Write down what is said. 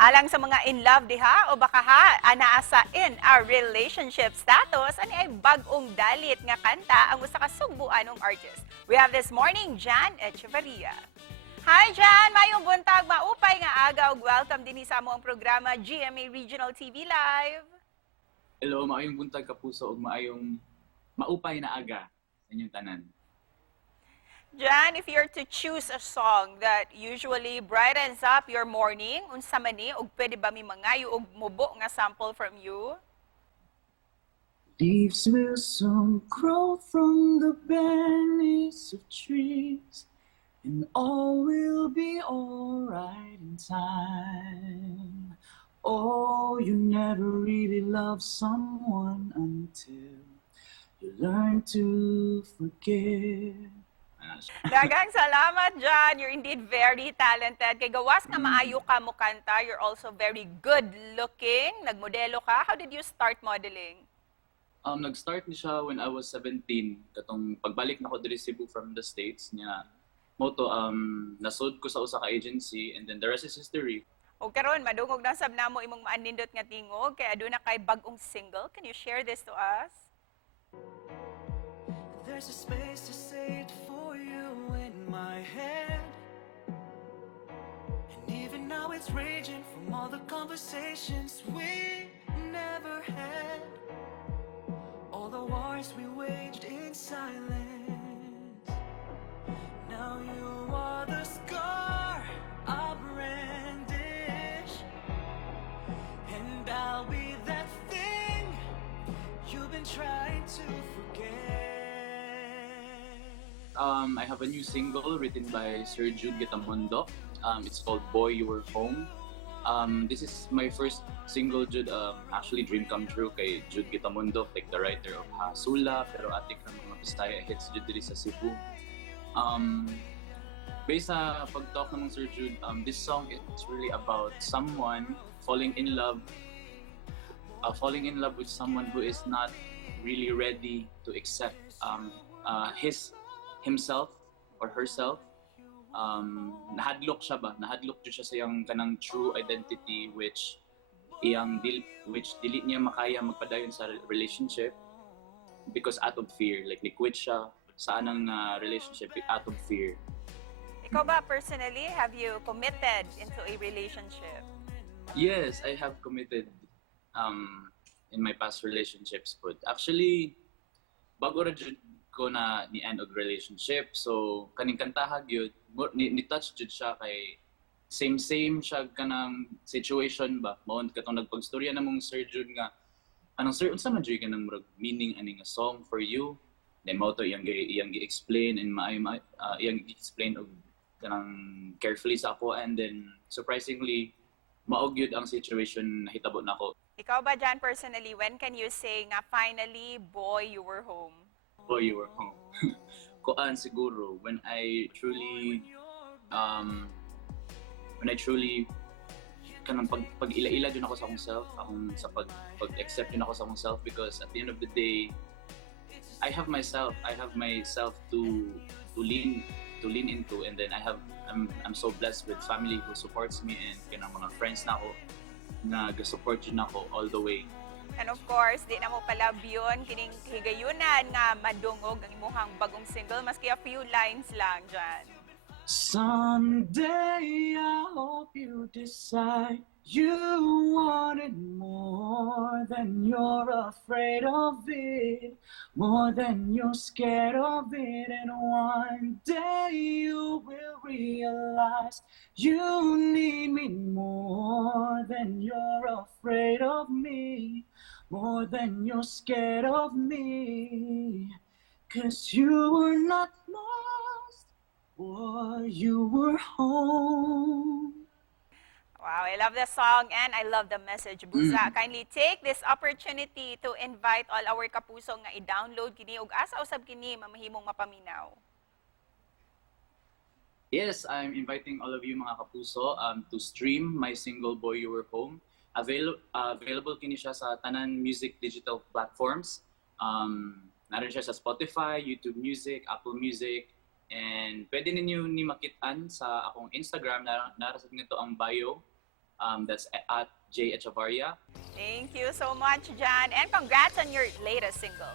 Alang sa mga in love diha o baka ha, anaa sa in our relationship status, ani ay bag-ong dalit nga kanta ang usa ka Cebuanong artist. We have this morning, Jan Echeverria. Hi Jan, mayong buntag, maupay nga aga ug welcome dinhi sa among programa GMA Regional TV Live. Hello, maayong buntag kapuso ug maayong maupay na aga sa inyong tanan. Jan, if you're to choose a song that usually brightens up your morning, unsa man ni ug pwede ba mi mangayo og mubo nga sample from you? Leaves will soon grow from the berries of trees, and all will be alright in time. Oh, you never really love someone until you learn to forgive. Daghang salamat, John. You're indeed very talented. Kay gawas nga maayo ka mo kanta, you're also very good looking. Nagmodelo ka. How did you start modeling? Nag-start ni siya when I was 17. Katong pagbalik na ko diri Cebu from the States niya. Moto nasud ko sa usa ka agency and then the rest is history. O karon madungog na sab namo imong maanindot nga tingog kay aduna kay bag-ong single. Can you share this to us? There's a space to say it for you in my head. And even now it's raging from all the conversations we never had. All the wars we waged in silence. Now you are the scar I brandish, and I'll be that thing you've been trying to forget. I have a new single written by Sir Jude Gitamundo. It's called Boy You Were Home. This is my first single, Jude. Actually, dream come true kay Jude Gitamundo, like the writer of Hasula, pero atik ng mga Pistaya hits Jude diri sa Cebu. Based sa pag-talk ng Sir Jude, this song is really about someone falling in love with someone who is not really ready to accept himself or herself. Nahadlok siya sa iyang kanang true identity which dili niya makaya magpadayon sa relationship because out of fear, like quit siya sa anang relationship out of fear. Ikaw ba personally, have you committed into a relationship? Yes, I have committed in my past relationships, but actually bago ra jud ko na ni end og relationship, so kaning kantahag yun ni touch jud siya kay same siya kanang situation ba mao katong nagpagstorya namong Sir Jude nga anong sir unsa man jud kanang murag meaning ani nga song for you, then mao to iyang gi-explain and iyang gi-explain og kanang carefully sa ako, and then surprisingly maog yun ang situation na hitabo nako. Ikaw ba Jan personally, when can you say nga finally, boy, you were home? Boy, you were home. Koan siguro when I truly kanang pag ila-ila din ako sa akong self, sa pag-accept din ako sa akong self, because at the end of the day I have myself to lean into, and then I'm so blessed with family who supports me and kanang mga friends na ako na ga-support yun ako all the way. And of course, di na mo palabyon kining higayunan nga madungog ang imuhang bagong single, maski a few lines lang dyan. Someday I hope you decide you want it more than you're afraid of it, more than you're scared of it, and one day you will realize you need me more than you're afraid of me, more than you're scared of me, 'cause you were not lost, boy, you were home. Wow, I love the song and I love the message. Busa, kindly take this opportunity to invite all our kapuso nga i-download kini ug asa usab kini mamahimong mapaminaw. Yes, I'm inviting all of you mga kapuso to stream my single Boy You Were Home. Available kini siya sa tanan music digital platforms. Narin siya sa Spotify, YouTube Music, Apple Music, and pwede ninyo ni makitaan sa akong Instagram, narasad nito ang bio. That's at J Echevarria. Thank you so much, Jan. And congrats on your latest single.